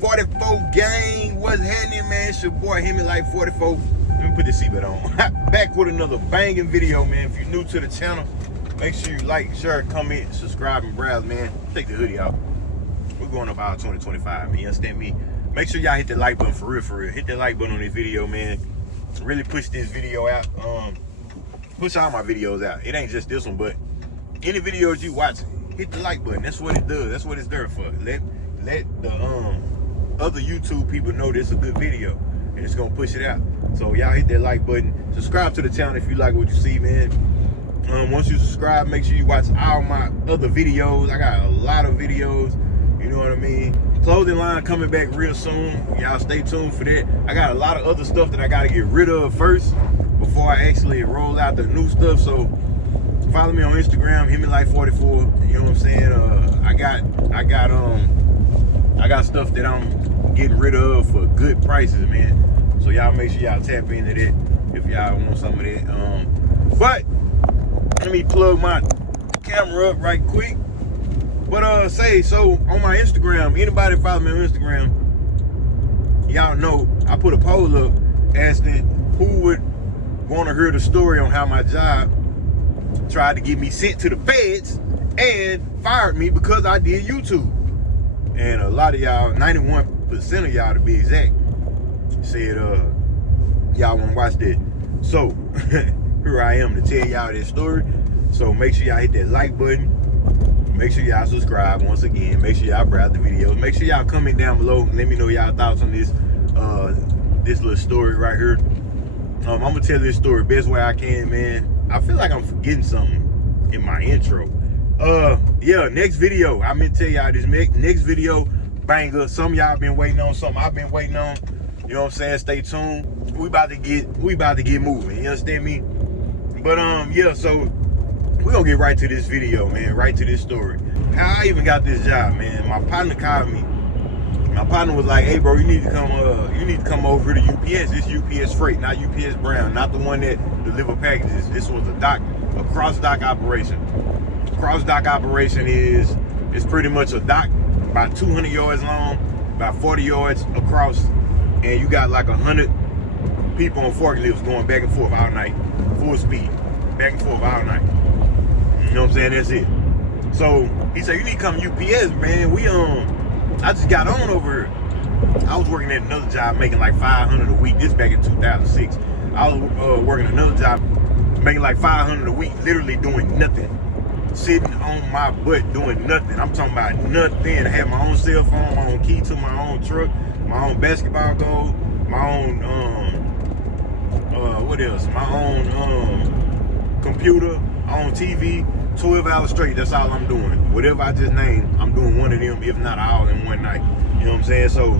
Hemi44 gang, what's happening, man? It's your boy Hemi44. Let me put the seatbelt on. Back with another banging video, man. If you're new to the channel, make sure you like, share, comment, subscribe, and browse, man. Take the hoodie out. We're going about 2025, man. You understand me? Make sure y'all hit the like button for real, for real. Hit that like button on this video, man. Really push this video out. Push all my videos out. It ain't just this one, but any videos you watch, hit the like button. That's what it does. That's what it's there for. Let the other YouTube people know this is a good video, and it's gonna push it out. So y'all hit that like button. Subscribe to the channel if you like what you see, man. Once you subscribe, make sure you watch all my other videos. I got a lot of videos. You know what I mean? Clothing line coming back real soon. Y'all stay tuned for that. I got a lot of other stuff that I gotta get rid of first before I actually roll out the new stuff. So follow me on Instagram, Hemi44. You know what I'm saying? I got stuff that I'm getting rid of for good prices, man. So y'all make sure y'all tap into that if y'all want some of that. But let me plug my camera up right quick. But so on my Instagram, anybody follow me on Instagram, y'all know I put a poll up asking who would want to hear the story on how my job tried to get me sent to the feds and fired me because I did YouTube. And a lot of y'all, 91% of y'all to be exact, said y'all want to watch that. So here I am to tell y'all this story. So make sure y'all hit that like button. Make sure y'all subscribe once again. Make sure y'all browse the videos. Make sure y'all comment down below and let me know y'all thoughts on this this little story right here. I'm gonna tell this story best way I can, man. I feel like I'm forgetting something in my intro. Yeah, next video. I meant to tell y'all this next video banger. Some y'all been waiting on, something I've been waiting on. You know what I'm saying? Stay tuned. We about to get moving. You understand me? But yeah, so we're gonna get right to this video, man, right to this story. How I even got this job, man. My partner called me. My partner was like, hey bro, you need to come over to UPS. This UPS freight, not UPS Brown, not the one that deliver packages. This was a cross dock operation. Cross dock operation is pretty much a dock about 200 yards long, about 40 yards across, and you got like 100 people on forklifts going back and forth all night, full speed, back and forth all night. You know what I'm saying? That's it. So he said, you need to come UPS, man. I just got on over here. I was working at another job making like $500 a week. This back in 2006. I was working another job making like $500 a week, literally doing nothing. Sitting on my butt doing nothing. I'm talking about nothing. I had my own cell phone, my own key to my own truck, my own basketball goal, my own what else? My own computer, my own TV. 12 hours straight, that's all I'm doing. Whatever I just named, I'm doing one of them, if not all in one night. You know what I'm saying? So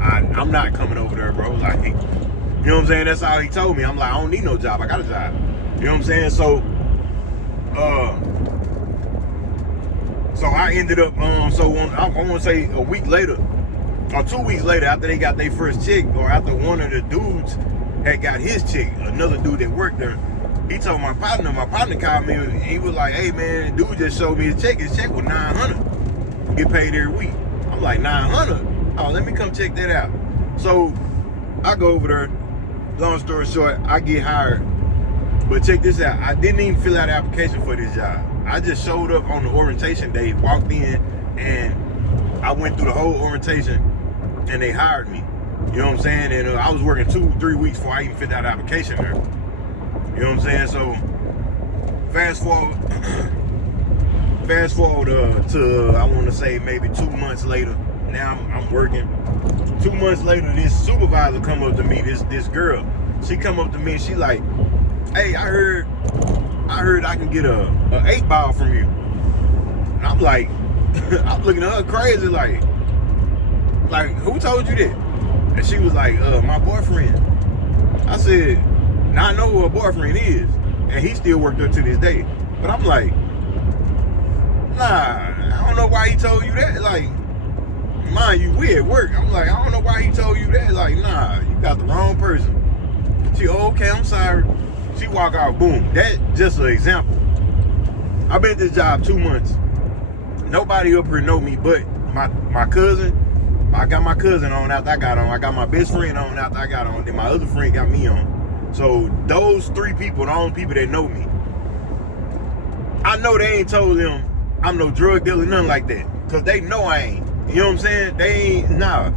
I'm not coming over there, bro. Like, you know what I'm saying? That's all he told me. I'm like, I don't need no job. I got a job. You know what I'm saying? So I ended up I want to say a week later or 2 weeks later, after they got their first check, or after one of the dudes had got his check, another dude that worked there, he told my partner called me, and he was like, hey man, dude just showed me his check was $900. Get paid every week. I'm like, $900? Oh, let me come check that out. So I go over there, long story short, I get hired. But check this out, I didn't even fill out an application for this job. I just showed up on the orientation day, walked in, and I went through the whole orientation, and they hired me. You know what I'm saying? And I was working 2-3 weeks before I even filled out an application there. You know what I'm saying? So fast forward to I want to say maybe 2 months later. Now I'm working. 2 months later, this supervisor come up to me. This girl, she come up to me and she like, hey, I heard I can get a 8-ball from you. And I'm like, I'm looking at her crazy, like who told you that? And she was like, my boyfriend. I said, now I know who her boyfriend is, and he still worked there to this day. But I'm like, nah, I don't know why he told you that. Like, mind you, we at work. I'm like, I don't know why he told you that. Like, nah, you got the wrong person. She, oh, okay, I'm sorry. She walk out, boom. That just an example. I've been at this job 2 months. Nobody up here know me but my cousin, I got my cousin on after I got on. I got my best friend on after I got on. Then my other friend got me on. So those 3 people, the only people that know me. I know they ain't told them I'm no drug dealer, nothing like that. Cause they know I ain't. You know what I'm saying? They ain't, nah.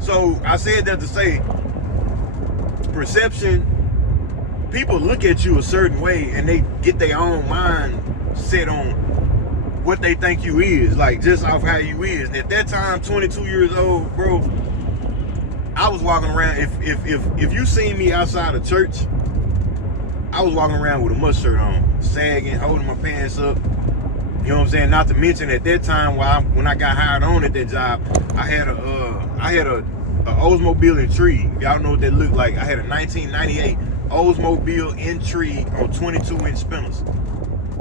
So I said that to say, perception, people look at you a certain way and they get their own mind set on what they think you is, like just off how you is. And at that time, 22 years old, bro, I was walking around, if you seen me outside of church, I was walking around with a must shirt on, sagging, holding my pants up. You know what I'm saying? Not to mention at that time, when I got hired on at that job, I had a Oldsmobile Intrigue. Y'all know what that looked like. I had a 1998 Oldsmobile Intrigue on 22-inch spinners.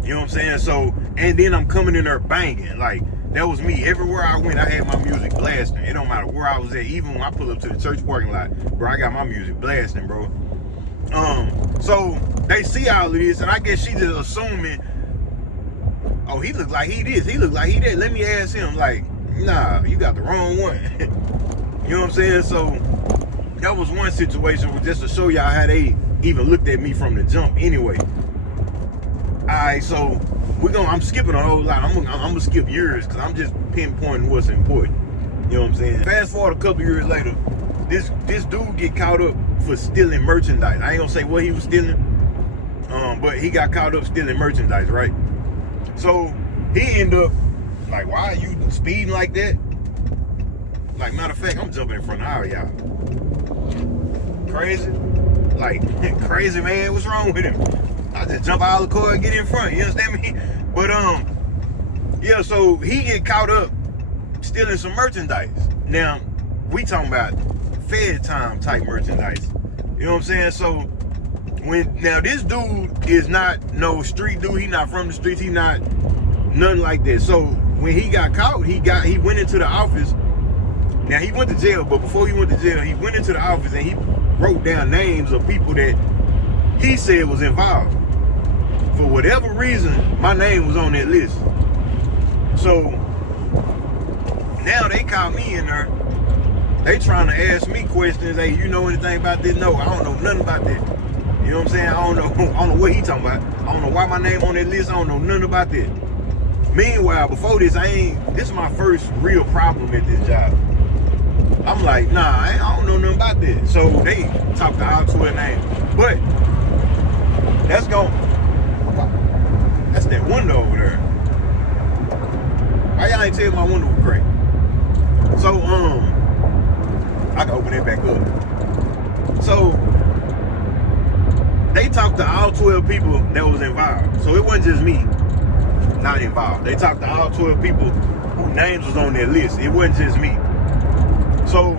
You know what I'm saying? So, and then I'm coming in there banging. Like, that was me. Everywhere I went, I had my music blasting. It don't matter where I was at. Even when I pull up to the church parking lot, bro, I got my music blasting, bro. So they see all of this, and I guess she just assuming, oh, he look like he this, he look like he that. Let me ask him. Like, nah, you got the wrong one. You know what I'm saying? So that was one situation, just to show y'all how they even looked at me from the jump anyway. Alright, so I'm skipping a whole lot. I'm gonna skip years because I'm just pinpointing what's important. You know what I'm saying? Fast forward a couple years later, this dude get caught up for stealing merchandise. I ain't gonna say what he was stealing, but he got caught up stealing merchandise, right? So he ended up like, why are you speeding like that? Like, matter of fact, I'm jumping in front of all y'all. Crazy? Like, crazy, man. What's wrong with him? I just jump out of the car and get in front. You understand me? But yeah. So he get caught up stealing some merchandise. Now we talking about Fed time type merchandise. You know what I'm saying? So now this dude is not no street dude. He not from the streets. He not nothing like that. So when he got caught, he went into the office. Now he went to jail, but before he went to jail, he went into the office and he wrote down names of people that he said was involved. For whatever reason, my name was on that list. So now they caught me in there. They trying to ask me questions. Hey, you know anything about this? No, I don't know nothing about that. You know what I'm saying? I don't know what he talking about. I don't know why my name on that list. I don't know nothing about that. Meanwhile, before this, this is my first real problem at this job. I'm like, nah, I don't know nothing about that. So they talk to all 12 names. But that's that window over there. Why y'all ain't tell my window was cracked? So I can open that back up. So they talked to all 12 people that was involved. So it wasn't just me not involved. They talked to all 12 people whose names was on their list. It wasn't just me. So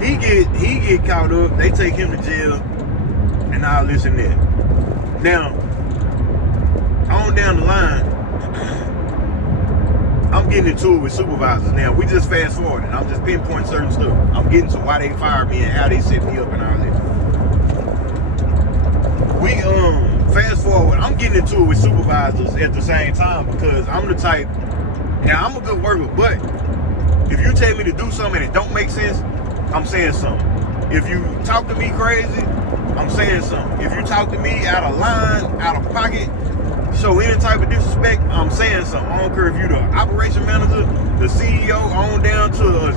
he get caught up. They take him to jail and all this and that. Now, on down the line, I'm getting into it with supervisors now. We just fast forwarding. I'm just pinpointing certain stuff. I'm getting to why they fired me and how they set me up and all that. We fast forward. I'm getting into it with supervisors at the same time because I'm the type. Now I'm a good worker, but if you tell me to do something and it don't make sense, I'm saying something. If you talk to me crazy, I'm saying something. If you talk to me out of line, out of pocket, show any type of disrespect, I'm saying something. I don't care if you're the operation manager, the CEO, on down to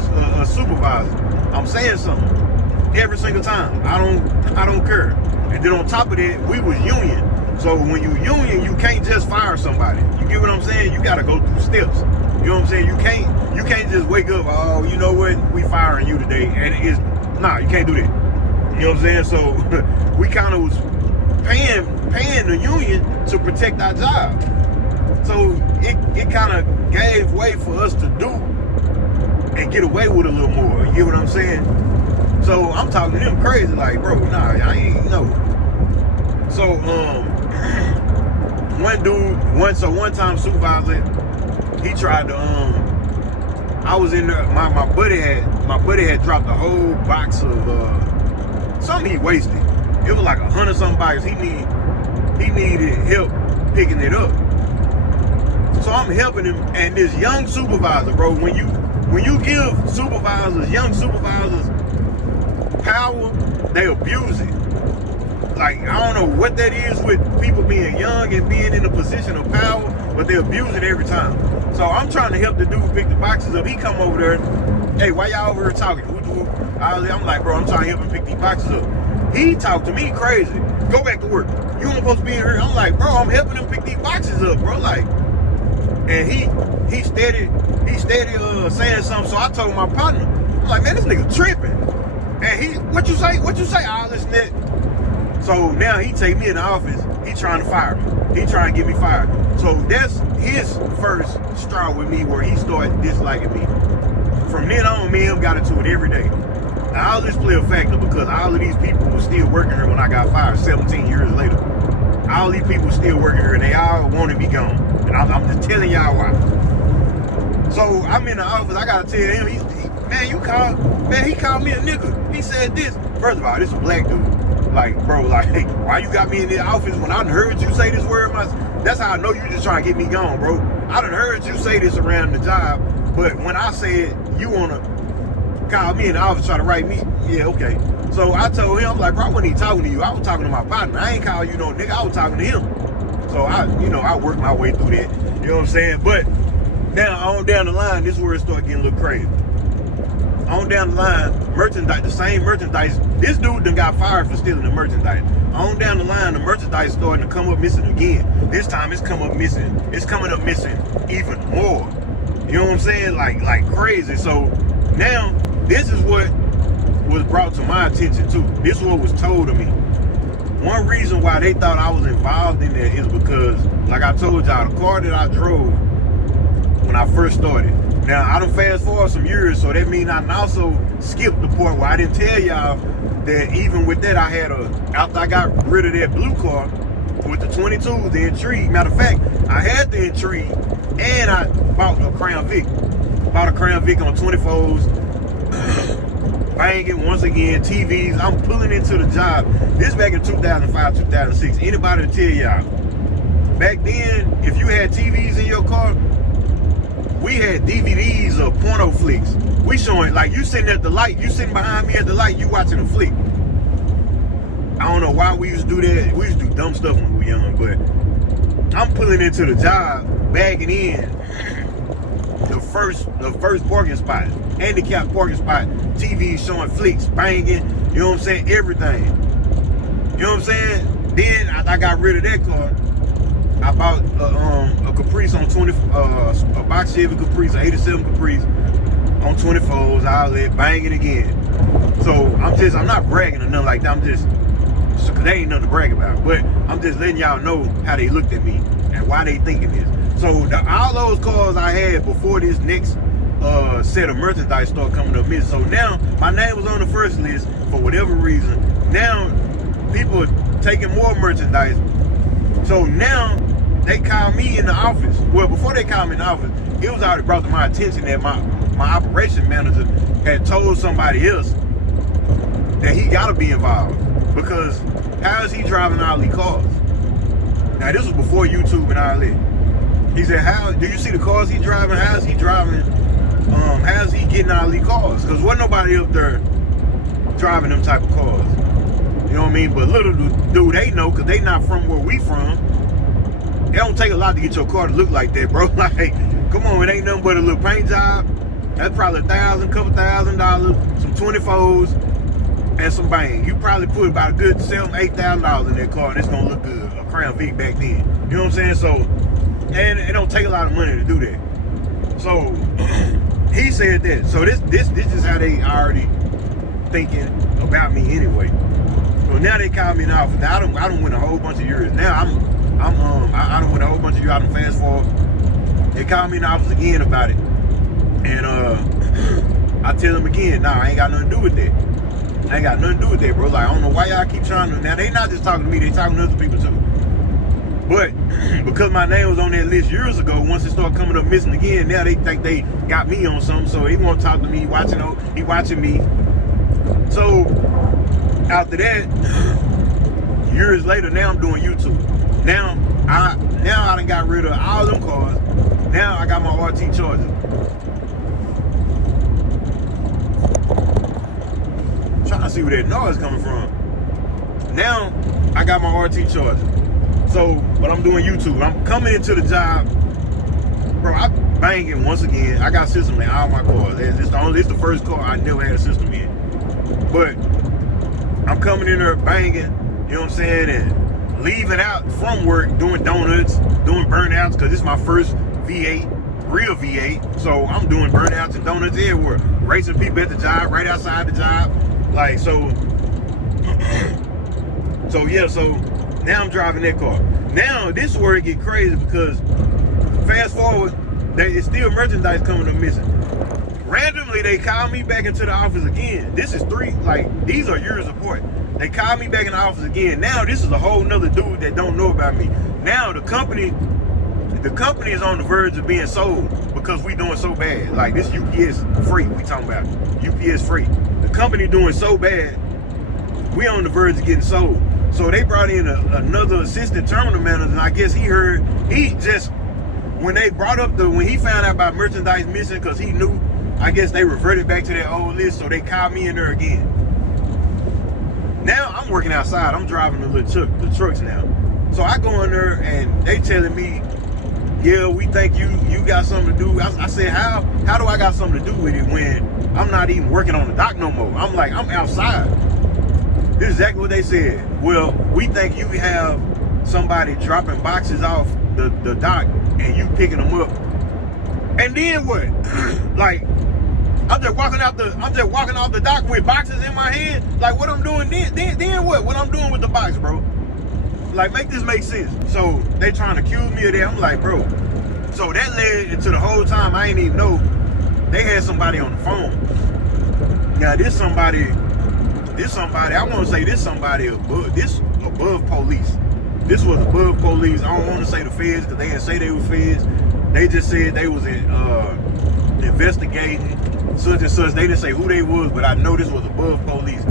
a supervisor. I'm saying something every single time. I don't care. And then on top of that, we was union. So when you union, you can't just fire somebody. You get what I'm saying? You gotta go through steps. You know what I'm saying? You can't just wake up, oh, you know what, we firing you today. And it's, nah, you can't do that. You know what I'm saying? So we kind of was paying the union to protect our job. So it kind of gave way for us to do and get away with a little more. You get what I'm saying? So I'm talking to them crazy, like, bro, nah, I ain't know. So one time supervisor, he tried to I was in there, my buddy had dropped a whole box of something he wasted. It was like 100-something boxes. He needed help picking it up. So I'm helping him, and this young supervisor, bro, when when you give supervisors, young supervisors, power, they abuse it. Like, I don't know what that is with people being young and being in a position of power, but they abuse it every time. So I'm trying to help the dude pick the boxes up. He come over there, hey, why y'all over here talking? I'm like, bro, I'm trying to help him pick these boxes up. He talked to me crazy. Go back to work. You ain't supposed to be in here. I'm like, bro, I'm helping him pick these boxes up, bro. Like, and he steady saying something. So I told my partner, I'm like, man, this nigga tripping. And he, what you say? All this and that. So now he take me in the office. He trying to fire me. He trying to get me fired. So that's his first straw with me where he started disliking me. From then on, me and him got into it every day. Now, all this play a factor because all of these people were still working here when I got fired 17 years later. All these people still working here and they all want to be gone. And I'm just telling y'all why. So I'm in the office, I gotta tell him, he called me a nigga. He said this. First of all, this is a black dude. Like, bro, like, hey, why you got me in the office when I done heard you say this word? That's how I know you just trying to get me gone, bro. I done heard you say this around the job, but when I said you wanna call me in the office try to write me, yeah, okay. So I told him, like, bro, I wasn't even talking to you. I was talking to my partner. I ain't calling you no nigga. I was talking to him. So I worked my way through that. You know what I'm saying? But now on down the line, this is where it started getting a little crazy. On down the line, merchandise, the same merchandise. This dude done got fired for stealing the merchandise. On down the line, the merchandise starting to come up missing again. This time it's coming up missing even more. You know what I'm saying? Like crazy. So now this is what was brought to my attention too. This is what was told to me. One reason why they thought I was involved in that is because, like I told y'all, the car that I drove when I first started. Now, I done fast forward some years, so that means I done also skipped the part where I didn't tell y'all that even with that, I had after I got rid of that blue car with the 22, the Intrigue. Matter of fact, I had the Intrigue and I bought a Crown Vic. Bought a Crown Vic on 24s, banging once again, TVs. I'm pulling into the job. This back in 2005, 2006. Anybody to tell y'all, back then, if you had TVs in your car, we had DVDs of porno flicks. We showing, like, you sitting at the light, you sitting behind me at the light, you watching a flick. I don't know why we used to do that. We used to do dumb stuff when we were young, but I'm pulling into the job, bagging in the first parking spot, handicapped parking spot, TV showing flicks, banging, you know what I'm saying, everything. You know what I'm saying? Then I got rid of that car. I bought a Caprice on a box Chevy Caprice, an 87 Caprice on 24s, outlet, banging again. So I'm not bragging or nothing like that. Cause they ain't nothing to brag about. But I'm just letting y'all know how they looked at me and why they thinking this. So all those cars I had before this next set of merchandise started coming up missing. So now my name was on the first list for whatever reason. Now people are taking more merchandise. So now they called me in the office. Well, before they called me in the office, it was already brought to my attention that my operation manager had told somebody else that he gotta be involved. Because how is he driving all these cars? Now this was before YouTube and all that. He said, how do you see the cars he driving? How is he driving? How is he getting all these cars? Because wasn't nobody up there driving them type of cars. You know what I mean? But little do they know, because they not from where we from. It don't take a lot to get your car to look like that, bro. Like, come on, it ain't nothing but a little paint job. That's probably couple $1,000, some 24s, and some bang. You probably put about a good $7,000, $8,000 in that car, and it's gonna look good. A Crown Vic back then. You know what I'm saying? So, and it don't take a lot of money to do that. So he said that. So this is how they already thinking about me anyway. So now they call me in the office. Now I don't win a whole bunch of years. Now I don't win a whole bunch of years. I done fast forward. They call me in the office again about it, and I tell them again, nah, I ain't got nothing to do with that. I ain't got nothing to do with that, bro. Like, I don't know why y'all keep trying to. Now they not just talking to me, they talking to other people too. But because my name was on that list years ago, once it started coming up missing again, now they think they got me on something, so he won't talk to me. He watching me. So after that, years later, now I'm doing YouTube. Now I done got rid of all them cars. Now I got my RT Charger. see where that noise coming from. Now, I got my RT charger. So, but I'm doing YouTube. I'm coming into the job. Bro, I'm banging once again. I got system in all my cars. It's the first car I never had a system in. But I'm coming in there banging, you know what I'm saying, and leaving out from work, doing donuts, doing burnouts, because this is my first V8, real V8. So I'm doing burnouts and donuts everywhere. Racing people at the job, right outside the job. Like, so yeah, so now I'm driving that car. Now, this is where it get crazy, because fast forward, it's still merchandise coming up missing. Randomly, they call me back into the office again. This is these are years apart. They call me back in the office again. Now, this is a whole nother dude that don't know about me. Now, the company is on the verge of being sold because we doing so bad. Like, this UPS freight we talking about. UPS freight. The company doing so bad, we on the verge of getting sold. So they brought in another assistant terminal manager, and I guess when he found out about merchandise missing, because he knew, I guess they reverted back to their old list, so they called me in there again. Now I'm working outside. I'm driving the trucks now. So I go in there and they telling me, yeah, we think you got something to do. I said, how do I got something to do with it when I'm not even working on the dock no more? I'm like, I'm outside. This is exactly what they said. Well, we think you have somebody dropping boxes off the dock and you picking them up. And then what? Like, I'm just walking off the dock with boxes in my hand. Like, what I'm doing then what? What I'm doing with the box, bro? Like, make this make sense. So they trying to accuse me of that. I'm like, bro. So that led into the whole time I ain't even know they had somebody on the phone. Now this somebody, I want to say this somebody above police. This was above police. I don't want to say the feds because they didn't say they were feds. They just said they was investigating such and such. They didn't say who they was, but I know this was above police.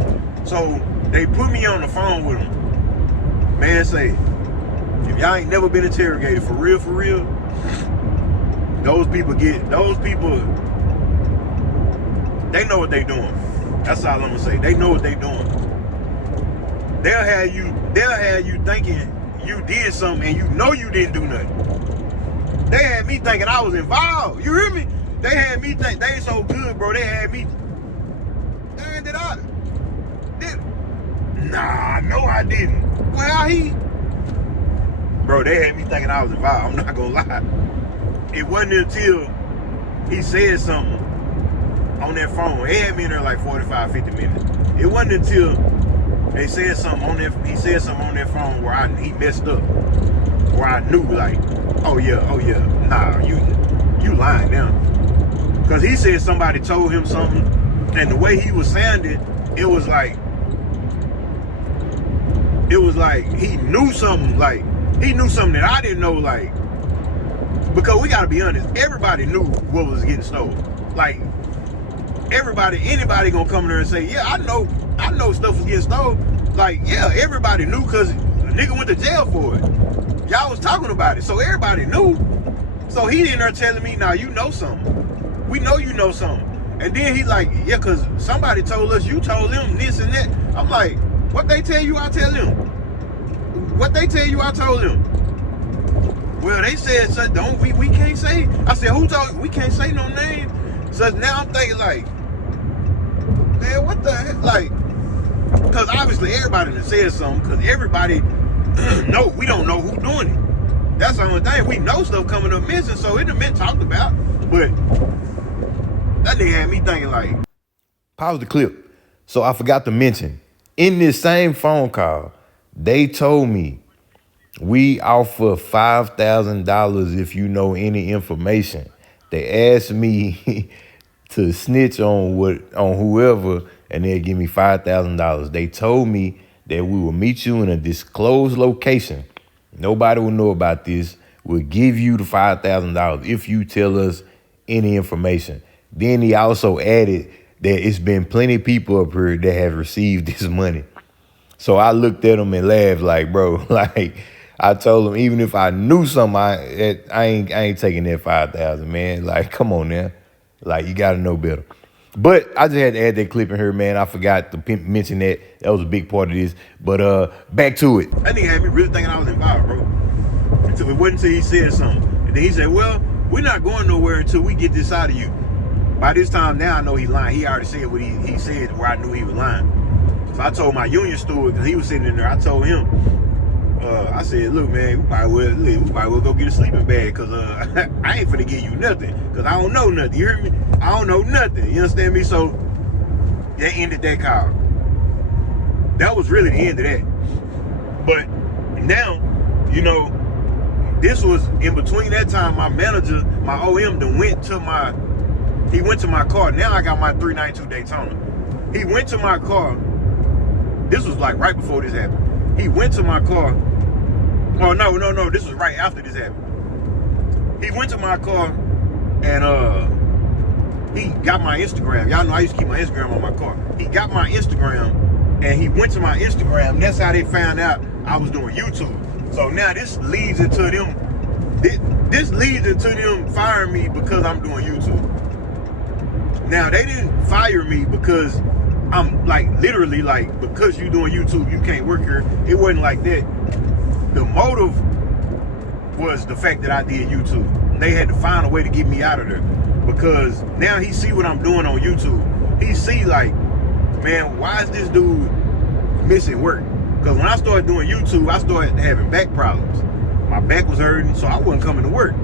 So they put me on the phone with them. Man, say, if y'all ain't never been interrogated, for real, those people, they know what they doing. That's all I'm gonna say. They know what they doing. They'll have you thinking you did something and you know you didn't do nothing. They had me thinking I was involved. You hear me? They had me think they so good, bro. They had me. Man, did I? Nah, no, I didn't. Well, bro, they had me thinking I was involved. I'm not gonna lie. It wasn't until he said something on that phone. He had me in there like 45, 50 minutes. It wasn't until they said something on that. He said something on that phone where he messed up, where I knew, like, oh yeah, nah, you lying now. Cause he said somebody told him something, and the way he was sounding, it was like he knew something, that I didn't know, like, because we gotta be honest, everybody knew what was getting stolen. Like, anybody gonna come there and say, yeah, I know stuff was getting stolen. Like, yeah, everybody knew, because a nigga went to jail for it. Y'all was talking about it, so everybody knew. So he in there telling me, now you know something. We know you know something. And then he like, yeah, because somebody told us you told them this and that. I'm like, what they tell you, I tell them. What they tell you, I told them. Well, they said, so we can't say. I said, who told you? We can't say no name. So now I'm thinking like, man, what the heck? Like, because obviously everybody done said something, because everybody no, we don't know who doing it. That's the only thing. We know stuff coming up missing, so it done been talked about. But that nigga had me thinking like, pause the clip. So I forgot to mention, in this same phone call, they told me we offer $5,000 if you know any information. They asked me to snitch on whoever, and they'll give me $5,000. They told me that we will meet you in a disclosed location. Nobody will know about this. We'll give you the $5,000 if you tell us any information. Then he also added that it's been plenty of people up here that have received this money. So I looked at him and laughed like, bro, like, I told him, even if I knew something, I ain't taking that $5,000, man. Like, come on now. Like, you got to know better. But I just had to add that clip in here, man. I forgot to mention that. That was a big part of this. But back to it. That nigga had me really thinking I was involved, bro. It wasn't until he said something. And then he said, well, we're not going nowhere until we get this out of you. By this time now, I know he lying. He already said what he said where I knew he was lying. So I told my union steward, because he was sitting in there, I told him, I said, look, man, we might well go get a sleeping bag, because I ain't finna give you nothing, because I don't know nothing. You hear me? I don't know nothing. You understand me? So that ended that call. That was really the end of that. But now, you know, this was in between that time. My manager, my OM, went to my car. Now I got my 392 Daytona. He went to my car. This was like right before this happened. He went to my car. Oh, no. This was right after this happened. He went to my car and he got my Instagram. Y'all know I used to keep my Instagram on my car. He got my Instagram and he went to my Instagram. That's how they found out I was doing YouTube. So now this leads into them. This leads into them firing me because I'm doing YouTube. Now they didn't fire me because I'm like literally like because you doing YouTube you can't work here. It wasn't like that. The motive was the fact that I did YouTube. They had to find a way to get me out of there because now he see what I'm doing on YouTube. He see like, man, why is this dude missing work? Because when I started doing YouTube, I started having back problems. My back was hurting, so I wasn't coming to work.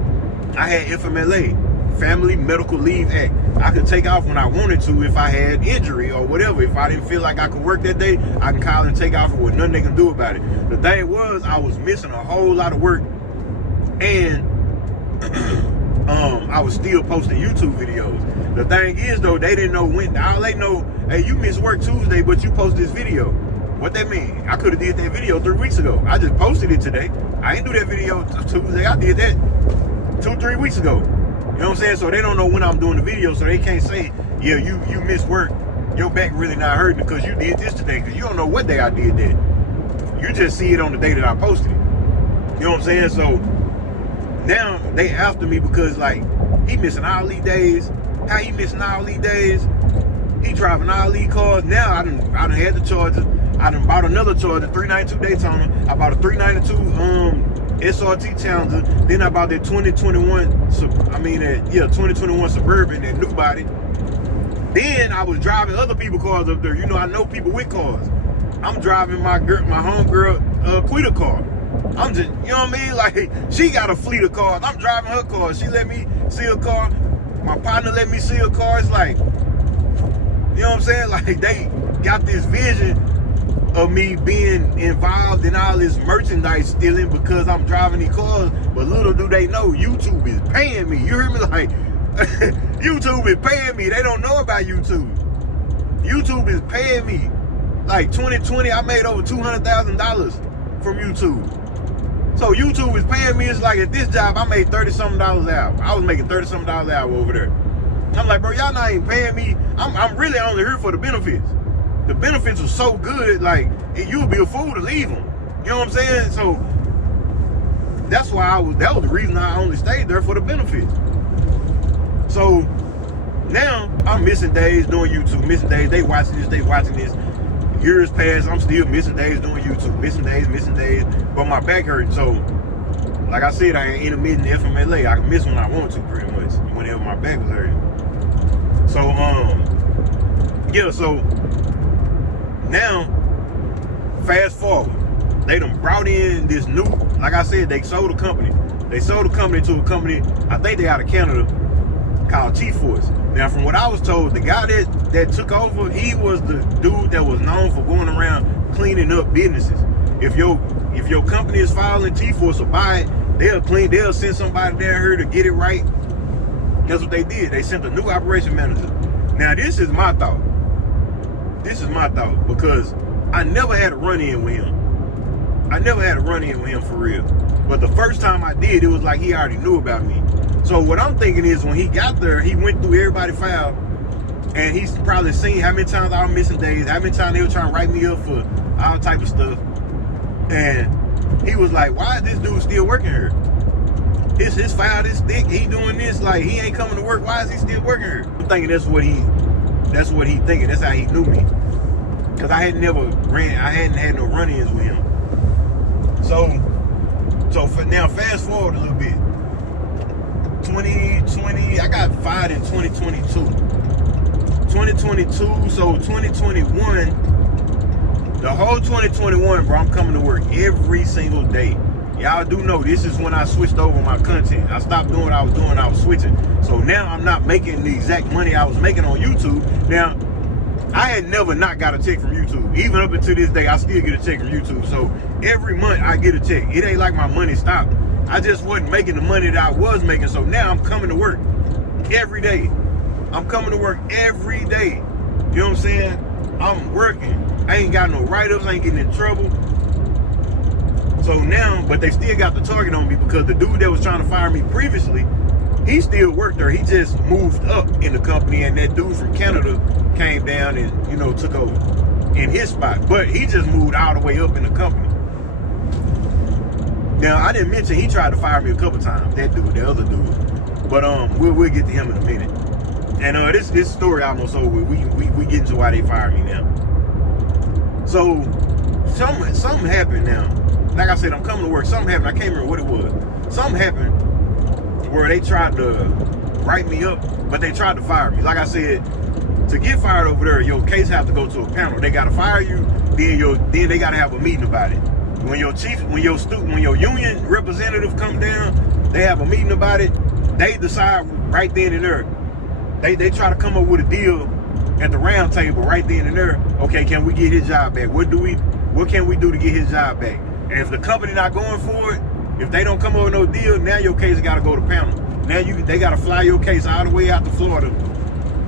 I had FMLA, Family Medical Leave Act. I could take off when I wanted to if I had injury or whatever. If I didn't feel like I could work that day, I can call and take off with nothing they can do about it. The thing was, I was missing a whole lot of work, and I was still posting YouTube videos. The thing is, though, they didn't know when. All they know, hey, you missed work Tuesday, but you post this video. What that mean? I could have did that video 3 weeks ago. I just posted it today. I ain't do that video Tuesday. I did that 2-3 weeks ago. You know what I'm saying? So they don't know when I'm doing the video, so they can't say, yeah, you missed work. Your back really not hurting because you did this today, because you don't know what day I did that. You just see it on the day that I posted it. You know what I'm saying? So now they after me because like he missing all these days. How he missing all these days? He driving all these cars. Now I done had the Charger. I done bought another Charger, 392 Daytona. I bought a 392 SRT Challenger. Then I bought that 2021 Suburban, that new body. Then I was driving other people's cars up there. You know, I know people with cars. I'm driving my homegirl Quita car. I'm just, you know what I mean? Like, she got a fleet of cars. I'm driving her car. She let me see a car. My partner let me see a car. It's like, you know what I'm saying? Like, they got this vision of me being involved in all this merchandise stealing because I'm driving these cars. But little do they know, YouTube is paying me. You hear me? Like, YouTube is paying me. They don't know about YouTube. YouTube is paying me. Like 2020, I made over $200,000 from YouTube. So YouTube is paying me. It's like at this job, I made $30-something an hour. I was making $30-something an hour over there. I'm like, bro, y'all not even paying me. I'm really only here for the benefits. The benefits are so good, like, you would be a fool to leave them. You know what I'm saying? So that's why that was the reason I only stayed there, for the benefits. So now I'm missing days doing YouTube, missing days. They watching this, they watching this. Years pass, I'm still missing days doing YouTube, missing days, but my back hurting. So, like I said, I had intermittent FMLA. I can miss when I want to, pretty much, whenever my back was hurting. So, yeah, so now, fast forward, they done brought in this new, like I said, they sold the company. They sold the company to a company, I think they out of Canada, called T-Force. Now, from what I was told, the guy that took over, he was the dude that was known for going around cleaning up businesses. If your company is filing T-Force or buy it, they'll send somebody down here to get it right. That's what they did. They sent a new operation manager. Now, this is my thought. Because I never had a run-in with him. For real. But the first time I did, it was like he already knew about me. So what I'm thinking is, when he got there, he went through everybody's file, and he's probably seen how many times I was missing days, how many times they were trying to write me up for all type of stuff. And he was like, why is this dude still working here? His file this thick, he doing this, like, he ain't coming to work, why is he still working here? I'm thinking that's what he that's what he thinking. That's how he knew me. Cause I hadn't had no run-ins with him. So for now, fast forward a little bit. 2020, I got fired in 2022. 2022, so 2021, the whole 2021, bro, I'm coming to work every single day. Y'all do know this is when I switched over my content. I stopped doing what I was doing, I was switching. So now I'm not making the exact money I was making on YouTube. Now, I had never not got a check from YouTube. Even up until this day, I still get a check from YouTube. So every month I get a check. It ain't like my money stopped. I just wasn't making the money that I was making. So now I'm coming to work every day. I'm coming to work every day. You know what I'm saying? I'm working. I ain't got no write-ups. I ain't getting in trouble. So now, but they still got the target on me because the dude that was trying to fire me previously, he still worked there. He just moved up in the company, and that dude from Canada came down and, you know, took over in his spot. But he just moved all the way up in the company. Now, I didn't mention he tried to fire me a couple times, that dude, the other dude. But we'll get to him in a minute. And this story almost over with. We get into why they fired me now. So something happened now. Like I said, I'm coming to work. Something happened. I can't remember what it was. Something happened where they tried to write me up, but they tried to fire me. Like I said, to get fired over there, your case have to go to a panel. They gotta fire you, then they gotta have a meeting about it. When your union representative come down, they have a meeting about it. They decide right then and there. They try to come up with a deal at the round table right then and there. Okay, can we get his job back? What can we do to get his job back? And if the company not going for it, if they don't come up with no deal, now your case got to go to panel. Now they got to fly your case all the way out to Florida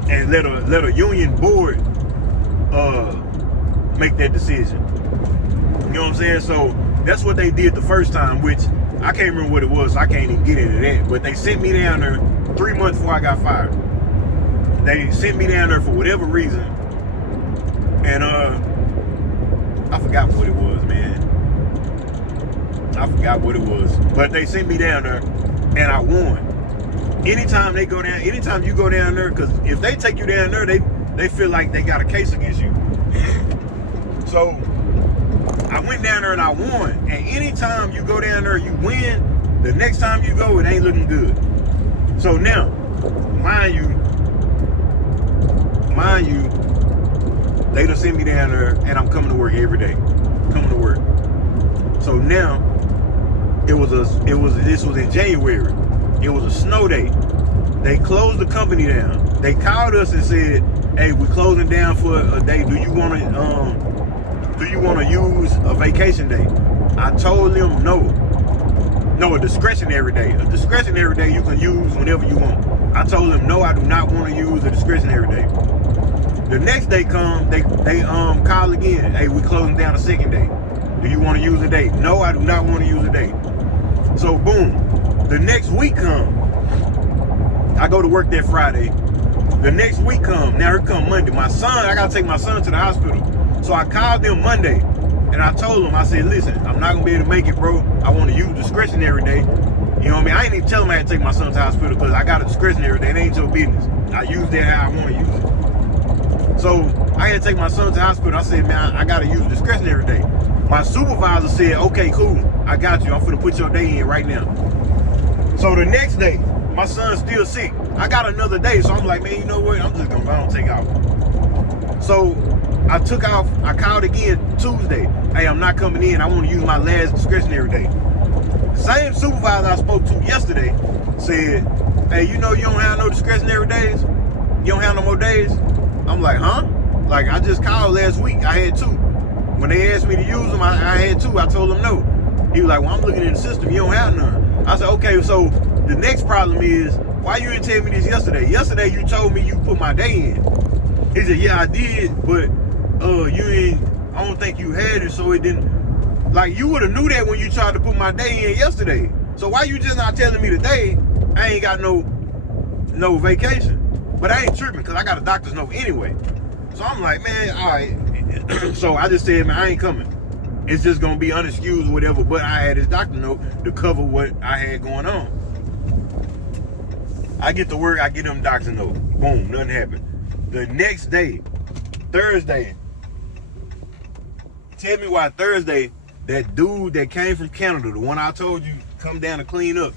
and let a union board make that decision. You know what I'm saying? So that's what they did the first time, which I can't remember what it was, so I can't even get into that. But they sent me down there 3 months before I got fired. They sent me down there for whatever reason, and I forgot what it was, man. I forgot what it was, but they sent me down there, and I won. Anytime you go down there, because if they take you down there, they feel like they got a case against you. So I went down there and I won. And anytime you go down there, you win. The next time you go, it ain't looking good. So now, mind you, they done sent me down there, and I'm coming to work every day. Coming to work. So now, this was in January. It was a snow day. They closed the company down. They called us and said, "Hey, we're closing down for a day. Do you want to use a vacation day?" I told them no. No, a discretionary day. A discretionary day you can use whenever you want. I told them no, I do not want to use a discretionary day. The next day come, they call again. "Hey, we closing down a second day. Do you want to use a day?" "No, I do not want to use a day." So boom, the next week come. I go to work that Friday. The next week come. Now here come Monday. I gotta take my son to the hospital. So I called them Monday and I told them, I said, "Listen, I'm not gonna be able to make it, bro. I want to use discretionary day." You know what I mean? I ain't even tell them I had to take my son to the hospital because I got a discretionary day. It ain't your business. I use that how I want to use it. So I had to take my son to the hospital. I said, "Man, I gotta use discretionary day." My supervisor said, "Okay, cool. I got you. I'm finna put your day in right now." So the next day, my son's still sick. I got another day, so I'm like, man, you know what? I'm just gonna take off. So I took off. I called again Tuesday. "Hey, I'm not coming in. I want to use my last discretionary day." Same supervisor I spoke to yesterday said, "Hey, you know you don't have no discretionary days? You don't have no more days?" I'm like, "Huh?" Like, I just called last week. I had 2. When they asked me to use them, I had 2. I told them no. He was like, "Well, I'm looking in the system. You don't have none." I said, "Okay, so the next problem is, why you didn't tell me this yesterday? Yesterday you told me you put my day in." He said, "Yeah, I did, but I don't think you had it, so it didn't." Like, you would have knew that when you tried to put my day in yesterday. So why you just not telling me today I ain't got no vacation? But I ain't tripping because I got a doctor's note anyway. So I'm like, man, all right. So I just said, man, I ain't coming. It's just gonna be unexcused or whatever, but I had his doctor note to cover what I had going on. I get to work, I get him doctor note. Boom, nothing happened. The next day, Thursday, tell me why Thursday, that dude that came from Canada, the one I told you come down to clean up,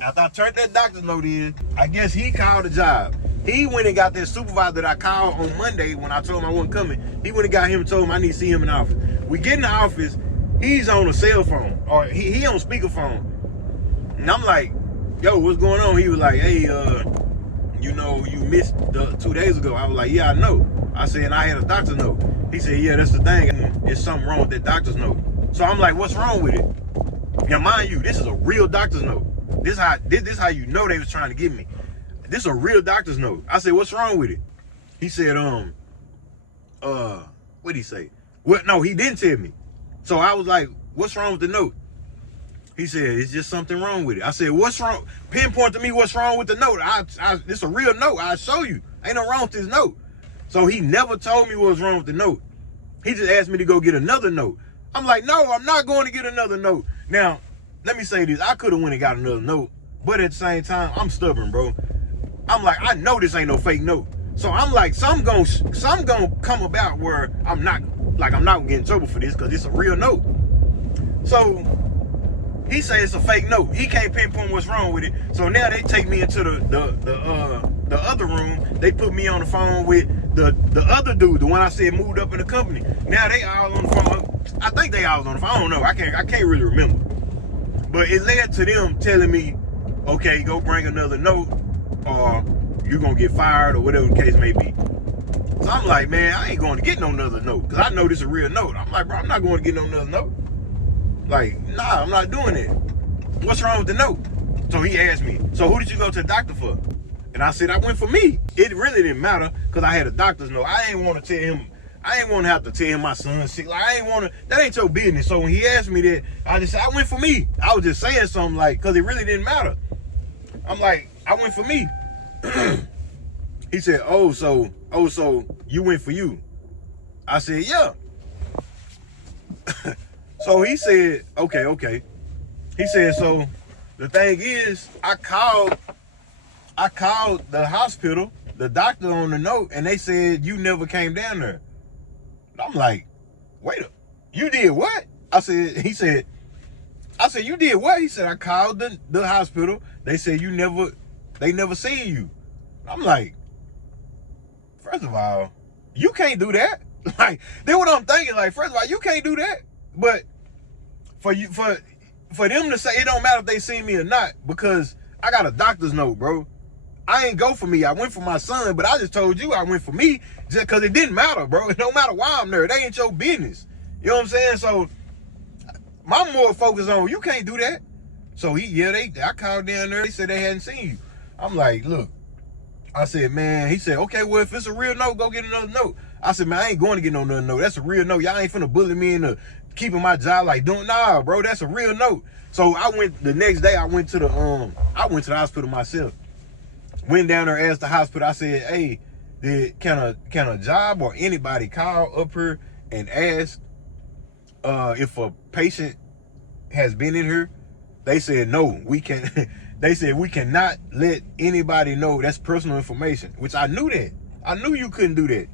after I turned that doctor's note in, I guess he called the job. He went and got that supervisor that I called on Monday when I told him I wasn't coming. He went and got him and told him I need to see him in the office. We get in the office, he's on a cell phone, or he on speakerphone. And I'm like, yo, what's going on? He was like, hey, you know, you missed 2 days ago. I was like, yeah, I know. I said, and I had a doctor's note. He said, yeah, that's the thing. There's something wrong with that doctor's note. So I'm like, what's wrong with it? Now, mind you, this is a real doctor's note. This how you know they was trying to get me. This is a real doctor's note. I said, what's wrong with it? He said, what'd he say? Well, no, he didn't tell me. So I was like, what's wrong with the note? He said, it's just something wrong with it. I said, what's wrong? Pinpoint to me what's wrong with the note. It's a real note. I'll show you. Ain't no wrong with this note. So he never told me what was wrong with the note. He just asked me to go get another note. I'm like, no, I'm not going to get another note. Now, let me say this. I could have went and got another note, but at the same time, I'm stubborn, bro. I'm like, I know this ain't no fake note. So I'm like, some gonna come about where I'm not gonna get in trouble for this because it's a real note. So he said it's a fake note. He can't pinpoint what's wrong with it. So now they take me into the other room. They put me on the phone with the other dude, the one I said moved up in the company. Now they all on the phone. I think they all on the phone. I don't know. I can't really remember. But it led to them telling me, okay, go bring another note, or you're gonna get fired, or whatever the case may be. So I'm like, man, I ain't going to get no another note, because I know this is a real note. I'm like, bro, I'm not going to get no another note. Like, nah, I'm not doing it. What's wrong with the note? So he asked me, so who did you go to the doctor for? And I said, I went for me. It really didn't matter, because I had a doctor's note. I ain't want to tell him, I ain't want to have to tell him my son's sick. Like, I ain't want to, that ain't your business. So when he asked me that, I just said, I went for me. I was just saying something like, because it really didn't matter. I'm like, I went for me. He said, so you went for you? I said, yeah. So he said, okay. He said, so the thing is, I called the hospital, the doctor on the note, and they said you never came down there. I'm like, wait up, you did what? I said, you did what? He said, I called the hospital. They said they never seen you. I'm like, first of all, you can't do that. Like, then what I'm thinking, like, first of all, you can't do that. But for them to say it don't matter if they see me or not, because I got a doctor's note, bro. I ain't go for me. I went for my son, but I just told you I went for me just because it didn't matter, bro. It don't matter why I'm there. They ain't your business. You know what I'm saying? So my more focus on, you can't do that. So I called down there. They said they hadn't seen you. I'm like, look. I said, man, he said, okay, well, if it's a real note, go get another note. I said, man, I ain't going to get no another note. That's a real note. Y'all ain't finna bully me into keeping my job like doing, nah, bro, that's a real note. So the next day I went to the hospital myself. Went down there, asked the hospital, I said, hey, can a job or anybody call up here and ask if a patient has been in here? They said, no, we can't. They said, we cannot let anybody know. That's personal information, which I knew that. I knew you couldn't do that.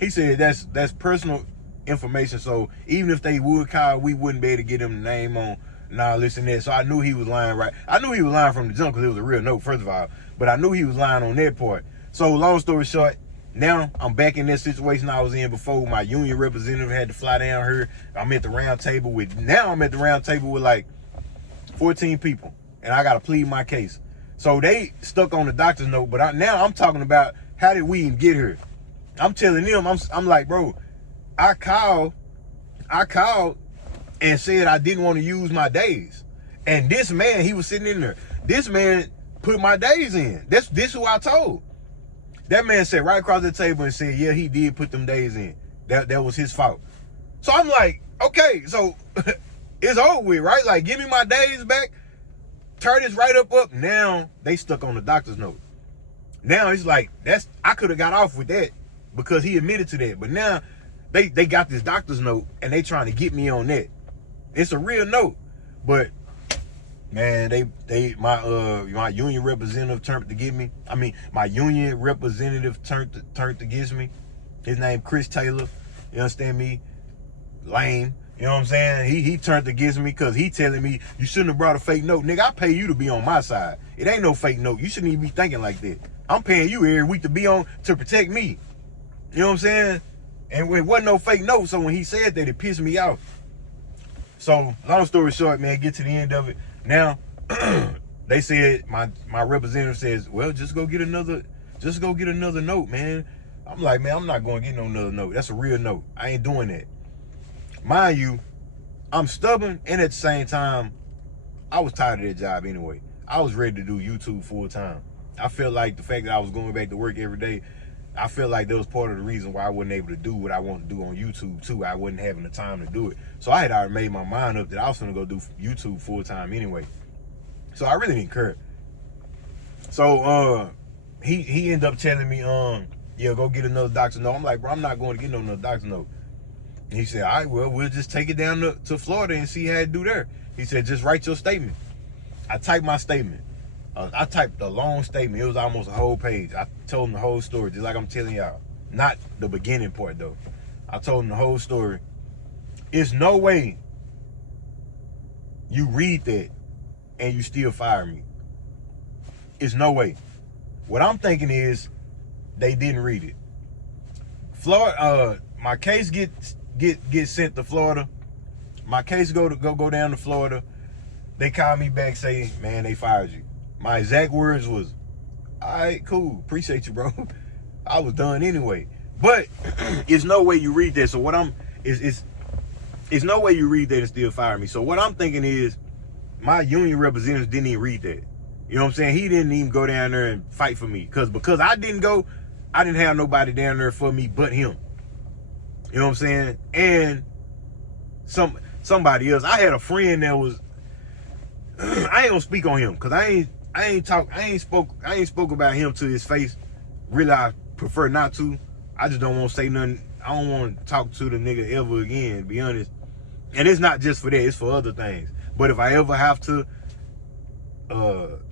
He said, that's personal information. So even if they would call, we wouldn't be able to get him the name on. Nah, listen to that. So I knew he was lying, right? I knew he was lying from the jump because it was a real note, first of all. But I knew he was lying on that part. So long story short, now I'm back in that situation I was in before. My union representative had to fly down here. I'm at the round table with like 14 people. And I got to plead my case. So they stuck on the doctor's note, but now I'm talking about how did we even get here? I'm telling them, I'm like, bro, I called and said I didn't want to use my days. And this man, he was sitting in there. This man put my days in. This who I told. That man sat right across the table and said, yeah, he did put them days in. That was his fault. So I'm like, okay, so it's over with, right? Like, give me my days back. Turn this right up. Now they stuck on the doctor's note. Now it's like, I could have got off with that because he admitted to that. But now they got this doctor's note and they trying to get me on that. It's a real note. But Man, my union representative turned to get me. I mean, my union representative turned against me. His name Chris Taylor. You understand me? Lame. You know what I'm saying? He turned against me because he telling me you shouldn't have brought a fake note. Nigga, I pay you to be on my side. It ain't no fake note. You shouldn't even be thinking like that. I'm paying you every week to protect me. You know what I'm saying? And it wasn't no fake note, so when he said that, it pissed me off. So, long story short, man, get to the end of it. Now, they said, my representative says, well, just go get another note, man. I'm like, man, I'm not going to get no another note. That's a real note. I ain't doing that. Mind you, I'm stubborn, and at the same time, I was tired of that job anyway. I was ready to do YouTube full time. I felt like the fact that I was going back to work every day, I felt like that was part of the reason why I wasn't able to do what I want to do on YouTube too. I wasn't having the time to do it. So I had already made my mind up that I was going to go do YouTube full time anyway. So I really didn't care. So he ended up telling me, yeah, go get another doctor's note. I'm like, bro, I'm not going to get no another doctor's note. And he said, all right, well, we'll just take it down to Florida and see how it do there. He said, just write your statement. I typed my statement. I typed a long statement. It was almost a whole page. I told him the whole story, just like I'm telling y'all. Not the beginning part, though. I told him the whole story. It's no way you read that and you still fire me. It's no way. What I'm thinking is they didn't read it. Florida, my case gets sent to Florida. My case go down to Florida. They call me back, say, man, they fired you. My exact words was, all right, cool, appreciate you, bro. I was done anyway. But it's no way you read that. So what it's no way you read that and still fire me. So what I'm thinking is my union representatives didn't even read that. You know what I'm saying? He didn't even go down there and fight for me. Because I didn't go, I didn't have nobody down there for me but him. You know what I'm saying? And somebody else. I had a friend that was, I ain't gonna speak on him because I ain't spoke about him to his face. Really, I prefer not to. I just don't want to say nothing. I don't want to talk to the nigga ever again, to be honest. And it's not just for that, it's for other things. But if I ever have to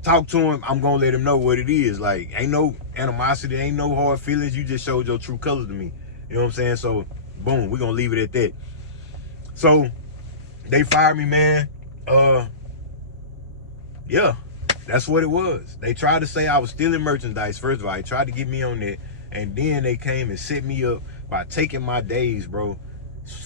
talk to him, I'm gonna let him know what it is. Like, ain't no animosity, ain't no hard feelings. You just showed your true colors to me. You know what I'm saying? So, boom, we're gonna leave it at that. So, they fired me, man. Yeah, that's what it was. They tried to say I was stealing merchandise. First of all, they tried to get me on that. And then they came and set me up by taking my days, bro.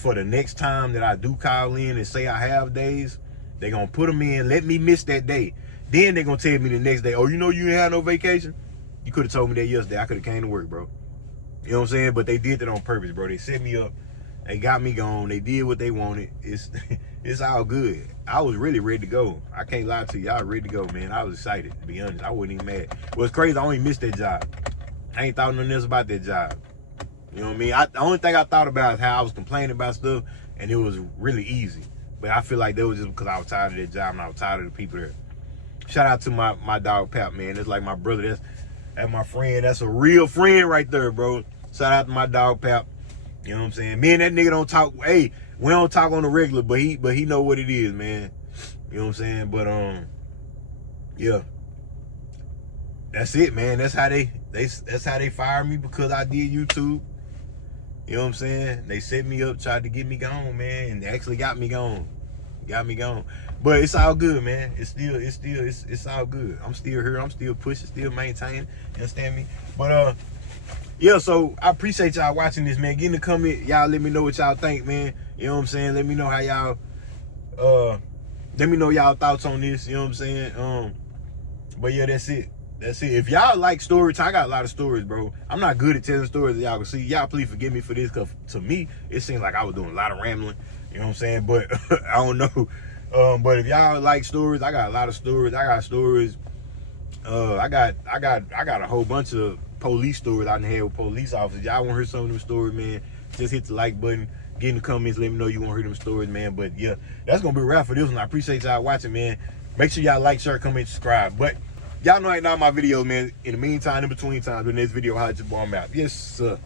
For the next time that I do call in and say I have days, they gonna put them in, let me miss that day. Then they gonna tell me the next day, oh, you know you ain't had no vacation? You could have told me that yesterday. I could have came to work, bro. You know what I'm saying? But they did that on purpose, bro. They set me up. They got me gone. They did what they wanted. It's all good. I was really ready to go. I can't lie to you. I was ready to go, man. I was excited, to be honest. I wasn't even mad. What's crazy, I only missed that job. I ain't thought nothing else about that job. You know what I mean? The only thing I thought about is how I was complaining about stuff, and it was really easy. But I feel like that was just because I was tired of that job and I was tired of the people there. Shout out to my dog Pap, man. That's like my brother. That's my friend. That's a real friend right there, bro. Shout out to my dog Pap. You know what I'm saying? Me and that nigga don't talk. Hey, we don't talk on the regular, but he know what it is, man. You know what I'm saying? But yeah. That's it, man. That's how they fired me, because I did YouTube. You know what I'm saying? They set me up, tried to get me gone, man, and they actually got me gone. But it's all good, man. It's all good. I'm still here. I'm still pushing, still maintaining. You understand me? But yeah, so I appreciate y'all watching this, man. Get in the comment. Y'all let me know what y'all think, man. You know what I'm saying? Let me know how y'all let me know y'all thoughts on this. You know what I'm saying? But yeah, that's it. That's it. If y'all like stories, I got a lot of stories, bro. I'm not good at telling stories that y'all can see. Y'all please forgive me for this, because to me, it seems like I was doing a lot of rambling. You know what I'm saying? But I don't know. But if y'all like stories, I got a lot of stories. I got stories. I got a whole bunch of police stories I done had with police officers. Y'all want to hear some of them stories, man? Just hit the like button. Get in the comments. Let me know you want to hear them stories, man. But yeah, that's gonna be a wrap for this one. I appreciate y'all watching, man. Make sure y'all like, share, comment, subscribe. But y'all know right now my videos, man. In the meantime, in between times, when this video, how your boy, I'm out. Yes, sir.